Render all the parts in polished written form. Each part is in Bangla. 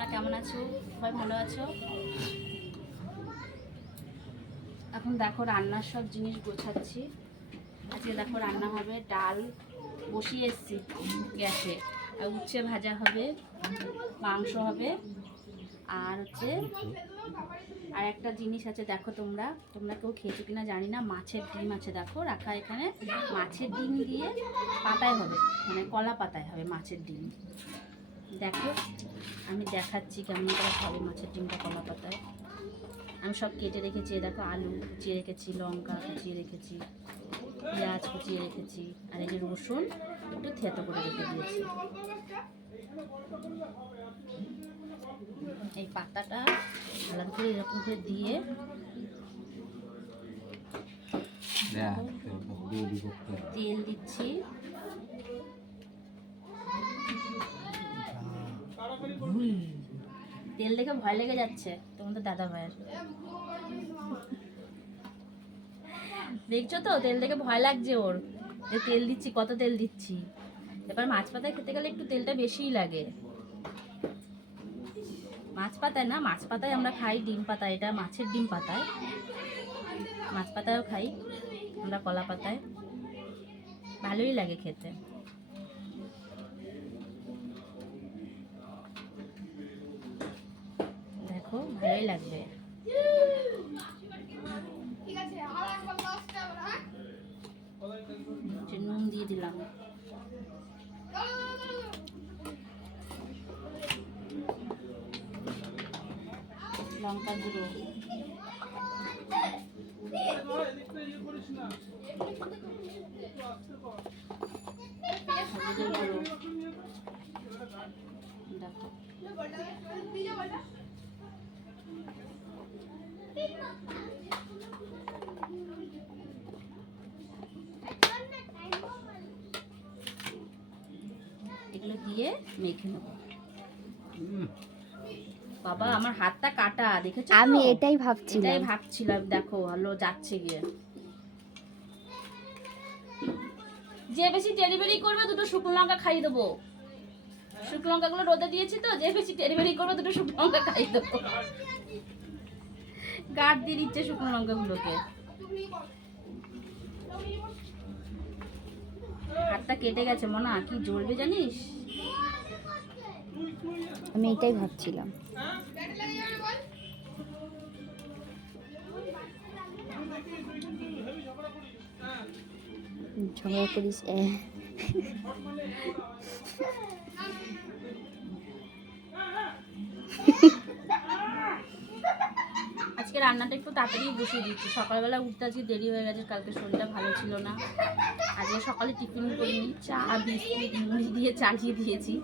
তোমরা কেমন আছো? সবাই ভালো আছো? এখন দেখো রান্নার সব জিনিস গোছাচ্ছি। আজকে দেখো রান্না হবে, ডাল বসিয়ে এসছি গ্যাসে, আর উচ্ছে ভাজা হবে, মাংস হবে, আর হচ্ছে আর একটা জিনিস আছে দেখো, তোমরা কেউ খেয়েছো কিনা জানি না, মাছের ডিম আছে দেখো রাখা এখানে। মাছের ডিম দিয়ে পাতায় হবে, মানে কলা পাতায় হবে মাছের ডিম। দেখো আমি দেখাচ্ছি কেমন করে হবে মাছের ডিমটা কলা পাতায়। আমি সব কেটে রেখেছি, দেখো আলু কুচিয়ে রেখেছি, লঙ্কা কুচিয়ে রেখেছি, পেঁয়াজ কুচিয়ে রেখেছি, আর এই যে রসুন একটু থেতো করে রেখে দিয়েছি। এই পাতাটা আলাদা করে এরকম করে দিয়ে তেল দিচ্ছি। তেল দেখে ভয় লেগে যাচ্ছে তোমাদের দাদা ভাইয়ের, দেখছো তো তেল দেখে ভয় লাগছে ওর, যে তেল দিচ্ছি, কত তেল দিচ্ছি। এবার মাছ পাতায় খেতে গেলে একটু তেলটা বেশিই লাগে। মাছ পাতায় না, মাছ পাতায় আমরা খাই, ডিম পাতায়, এটা মাছের ডিম পাতায়, মাছ পাতায়ও খাই আমরা, কলা পাতায় ভালোই লাগে খেতে। দেখো ভালোই লাগবে। নুন দিয়ে দিলাম, লঙ্কা গুঁড়ো, হলুদের গুঁড়ো, দেখো এগুলো দিয়ে মেখে নেব। বাবা আমার হাতটা কাটা, দেখেছো? আমি এটাই ভাবছিলাম। দেখো হলো যাচ্ছে গিয়ে। যে বেশি ডেলিভারি করবে দুটো শুকনো লঙ্কা খাইয়ে দেবো। শুকনো লঙ্কাগুলো রোদে দিয়েছি তো, যে বেশি ডেলিভারি করবে দুটো শুকনো লঙ্কা খাইয়ে দেবো। গাঢ় দিয়ে দিচ্ছে শুকনো লঙ্কাগুলোকে। হাতটা কেটে গেছে মনা, কি জ্বলবে জানিস? আমি এটাই ভাবছিলাম। ঝগড়া করিস আজকে রান্নাটা একটু তাড়াতাড়ি বসিয়ে দিচ্ছি, সকালবেলা উঠতে আজকে দেরি হয়ে গেছে, কালকে শরীরটা ভালো ছিল না। আজকে সকালে টিফিন করিনি, চা বিস্কুট মুড়ি দিয়ে চালিয়ে দিয়েছি,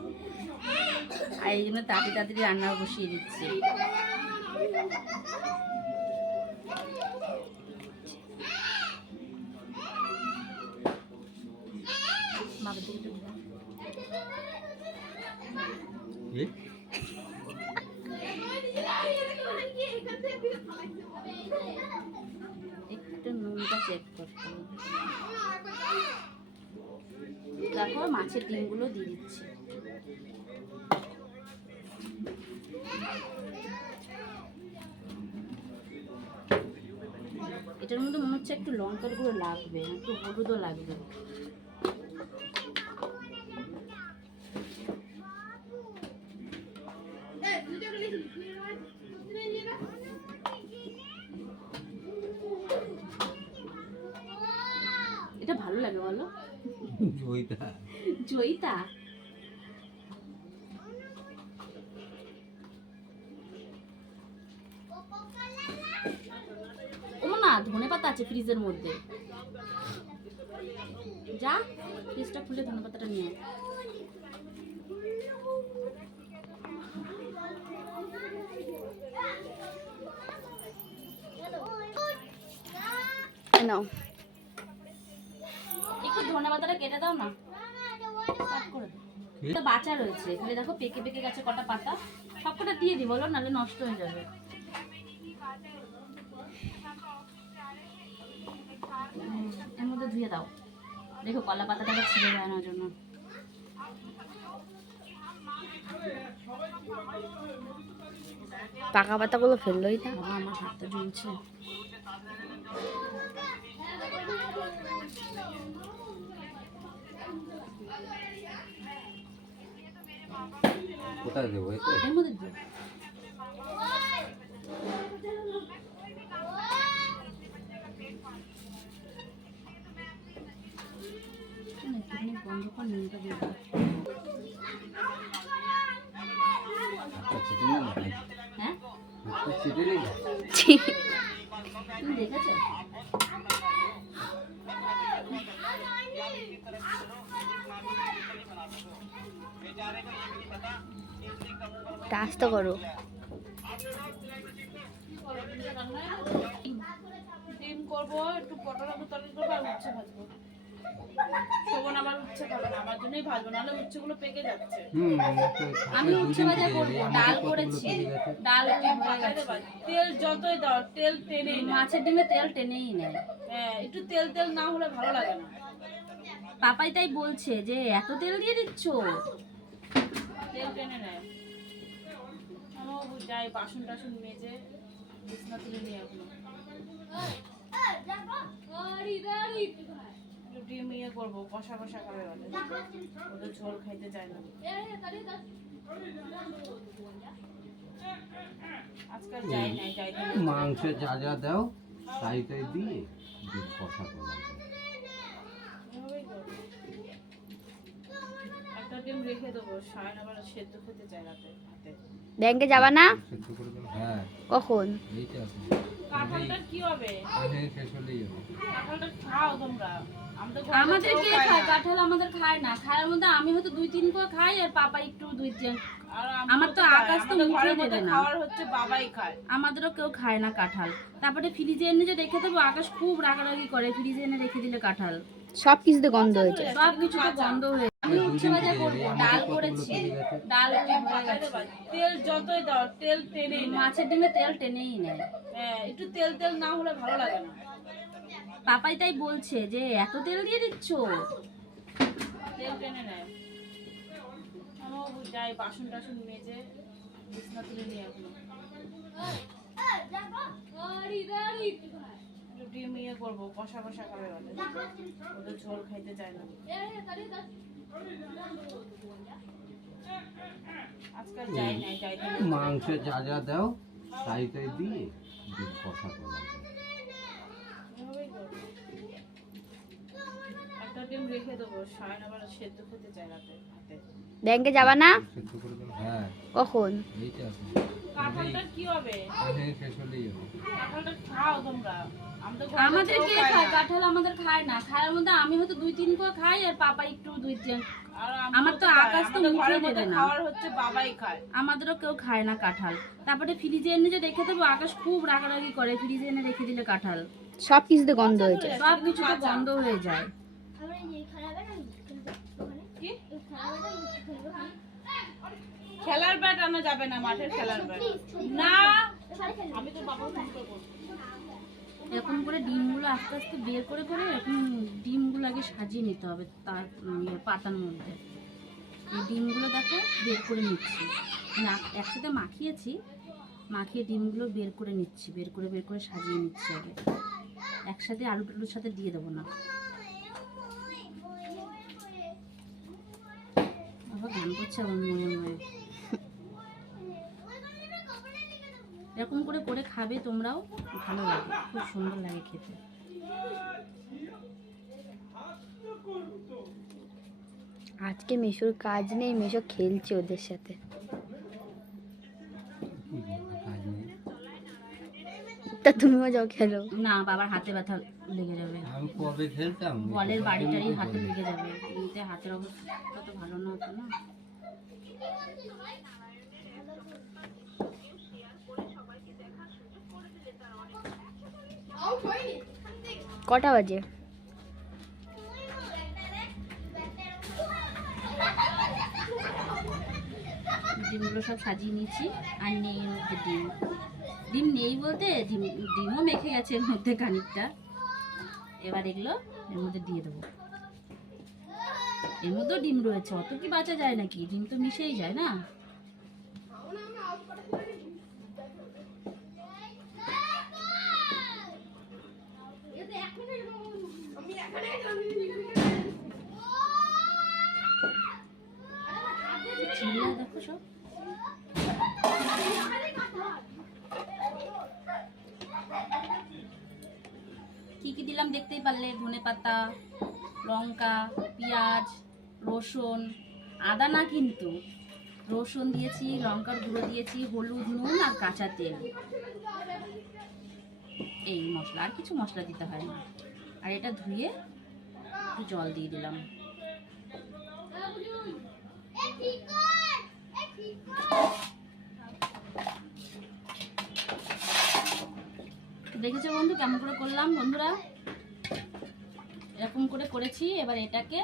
আর এই জন্য তাড়াতাড়ি রান্না বসিয়ে দিচ্ছি। বাবার দিকে একটু নুনটা চেক করতে হবে। দেখো মাছের ডিমগুলো দিয়ে দিচ্ছি। এটার মধ্যে মনে হচ্ছে একটু লঙ্কার গুঁড়ো লাগবে, একটু হলুদও লাগবে। এটা ভালো লাগে বলো? জয়িতা ও না, ধনেপাতা আছে ফ্রিজের মধ্যে, যা ফ্রিজটা খুলে ধনেপাতাটা নিয়ে নাও। একটু ধনেপাতাটা কেটে দাও না, কাট করে দাও। এটা বাঁচা রয়েছে এখানে, দেখো পেকে পেকে গেছে কটা পাতা, সবকটা দিয়ে দিই বলো, নাহলে নষ্ট হয়ে যাবে। এর মধ্যে ধুয়ে দাও, দেখো কলা পাতাটা ছিঁড়ে যায় না জন্য। পাকা পাতাগুলো ফেললোই না। বাবা আমার হাতটা জ্বলছে। কোথায় দেবো? এর মধ্যে দিও। একটুখানি বন্ধ কর, নুনটা দিয়ে দাও। হ্যাঁ তুমি দেখেছো? আস্তে করো। ডিম করবো, একটু পটল আলু তরকারি করবো আর উচ্ছে ভাজবো। শোভন আবার উচ্ছে খাবে না, আমার জন্যই ভাজবো, নাহলে উচ্ছেগুলো পেকে যাচ্ছে। আমি উচ্ছে ভাজা করবো, ডাল করেছি, ডাল ডিম হয়ে গেছে। তেল যতই দাও তেল টেনেই নেয়। মাছের ডিমে তেল টেনেই নেয়। হ্যাঁ, একটু তেল তেল না হলে ভালো লাগে না। পাপাই তাই বলছে যে এত তেল দিয়ে দিচ্ছ, তেল টেনে নেয়। যাই বাসন টাসন মেজে বিছনা তুলে নিয়ে এখনো ডিম ইয়ে করবো, কষা কষা খাবে বলে, ওদের ঝোল খাইতে চায় না। আজকাল যাই নাই, যাইতে মাংস যা যা দাও তাই তাই দিয়ে ডিম কষা করবো। একটা ডিম রেখে দেবো, সায়ন আবার সেদ্ধ খেতে চায় রাতে হাতে। ব্যাংকে যাবা না? সেদ্ধ করে দেবো। হ্যাঁ, কখন? এইটা আছে। কাঁঠালটা কি হবে? শেষ হলেই হবে। কাঁঠালটা খাও তোমরা। আমাদের কে খায় কাঁঠাল? আমাদের খায় না। খায়ের মধ্যে আমি হয়তো 2-3 কোয়া খাই আর পাপা একটু 2-3। আমার তো আকাশ তো মুখে দেবে না। খাওয়ার হচ্ছে বাবাই খায়। আমাদেরও কেউ খায় না কাঁঠাল। তারপরে ফ্রিজে এনে যে রেখে দেবো, আকাশ খুব রাগারাগি করে ফ্রিজে এনে রেখে দিলে কাঁঠাল। সব কিছুতে গন্ধ হয়েছে। সব কিছু তো গন্ধ হয়ে। আমি উচ্ছে ভাজা করবো, ডাল করেছি, ডাল ডিম হয়ে গেছে। তেল যতই দাও তেল টেনেই নেয়। মাছের ডিমে তেল টেনেই নেয়। হ্যাঁ, একটু তেল তেল না হলে ভালো লাগে না। পাপাই তাই বলছে যে এত তেল দিয়ে দিচ্ছ, তেল টেনে নেয়। যাই বাসন টাসন মেজে বিছনা তুলে নিয়ে এখনো ডিম ইয়ে করবো, কষা কষা খাবে বলে, ওদের ঝোল খাইতে চায় না। আজকাল যাই নাই, যাইতে মাংস যা যা দাও তাই তাই দিয়ে ডিম কষা করবো। একটা ডিম রেখে দেবো, সায়ন আবার সেদ্ধ খেতে চায় রাতে হাতে। ব্যাংকে যাবা না? সেদ্ধ করে দেবো। হ্যাঁ, কখন? এইটা আছে। কাঁঠালটা কি হবে? শেষ হলেই হবে। কাঁঠালটা খাও তোমরা। আমাদের কে খায় কাঁঠাল? আমাদের খায় না। খায়ের মধ্যে আমি হয়তো 2-3 কোয়া খাই আর পাপা একটু 2-3। আমার তো আকাশ তো মুখে দেবে না। খাওয়ার হচ্ছে বাবাই খায়। আমাদেরও কেউ খায় না কাঁঠাল। তারপরে ফ্রিজে এনে যে রেখে দেবো, আকাশ খুব রাগারাগি করে ফ্রিজে এনে রেখে দিলে কাঁঠাল। সব কিছুতে গন্ধ হয়েছে। সব কিছু তো গন্ধ হয়ে যায়। খেলার ব্যাট আনা যাবে না, মাঠের খেলার ব্যাট না। আমি তো বাবা ফোন করব। এরকম করে ডিমগুলো আস্তে আস্তে বের করে করে এরকম ডিমগুলো আগে সাজিয়ে নিতে হবে তার পাতার মধ্যে। এই ডিমগুলো দেখো বের করে নিচ্ছি, একসাথে মাখিয়েছি, মাখিয়ে ডিমগুলো বের করে নিচ্ছি, বের করে সাজিয়ে নিচ্ছি আগে। একসাথে আলু টালুর সাথে দিয়ে দেবো না। আবার গান করছে আমার মনে হয়। এরকম করে করে খাবে তোমরাও, ভালো লাগে, খুব সুন্দর লাগে খেতে। আজকে মেশোর কাজ নেই, মেশো খেলছে ওদের সাথে। তা তুমিও যাও খেলো। না, বাবার হাতে ব্যথা লেগে যাবে। আমি কবে খেলতাম? বলের বাড়িটারি হাতে লেগে যাবে। এমনিতে হাতের অবস্থা তো ভালো না হতো না। কটা বাজে? ডিমগুলো সব সাজিয়ে নিয়েছি আর নেই এর মধ্যে ডিম। ডিম নেই বলতে ডিমও মেখে গেছে এর মধ্যে খানিকটা। এবার এগুলো এর মধ্যে দিয়ে দেবো। এর মধ্যেও ডিম রয়েছে, অত কি বাঁচা যায় নাকি? ডিম তো মিশেই যায় না। চিল্লা দেখো সব। কি কি দিলাম দেখতেই পারলে, ধনেপাতা, লঙ্কা, পেঁয়াজ, রসুন, আদা না কিন্তু, রসুন দিয়েছি, লঙ্কার গুঁড়ো দিয়েছি, হলুদ, নুন আর কাঁচা তেল, এই মশলা, আর কিছু মশলা দিতে হয় না। আর এটা ধুয়ে একটু জল দিয়ে দিলাম। দেখেছো বন্ধু কেমন করে করলাম? বন্ধুরা এরকম করে করেছি। এবার এটাকে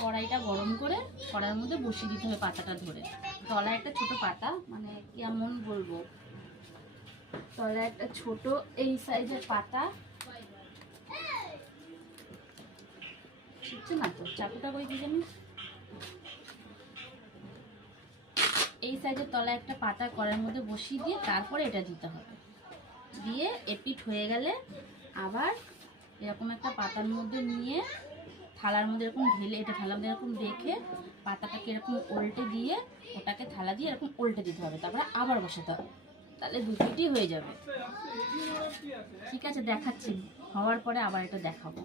কড়াইটা গরম করে কড়াইয়ের মধ্যে বসিয়ে দিতে হবে পাতাটা ধরে। তলায় একটা ছোট পাতা, মানে কেমন বলবো, তলায় একটা ছোট এই সাইজের পাতা, শিখছে না তো, চাকুটা কই দিয়ে জানি, এই সাইজের তলায় একটা পাতা কড়াইয়ের মধ্যে বসিয়ে দিয়ে তারপরে এটা দিতে হবে। দিয়ে এপিট হয়ে গেলে আবার এরকম একটা পাতার মধ্যে নিয়ে থালার মধ্যে এরকম ঢেলে, এটা থালার মধ্যে এরকম রেখে পাতাটাকে এরকম উল্টে দিয়ে ওটাকে থালা দিয়ে এরকম উল্টে দিতে হবে, তারপরে আবার বসাতে হবে, তাহলে দু পিঠই হয়ে যাবে। ঠিক আছে, দেখাচ্ছি, হওয়ার পরে আবার এটা দেখাবো।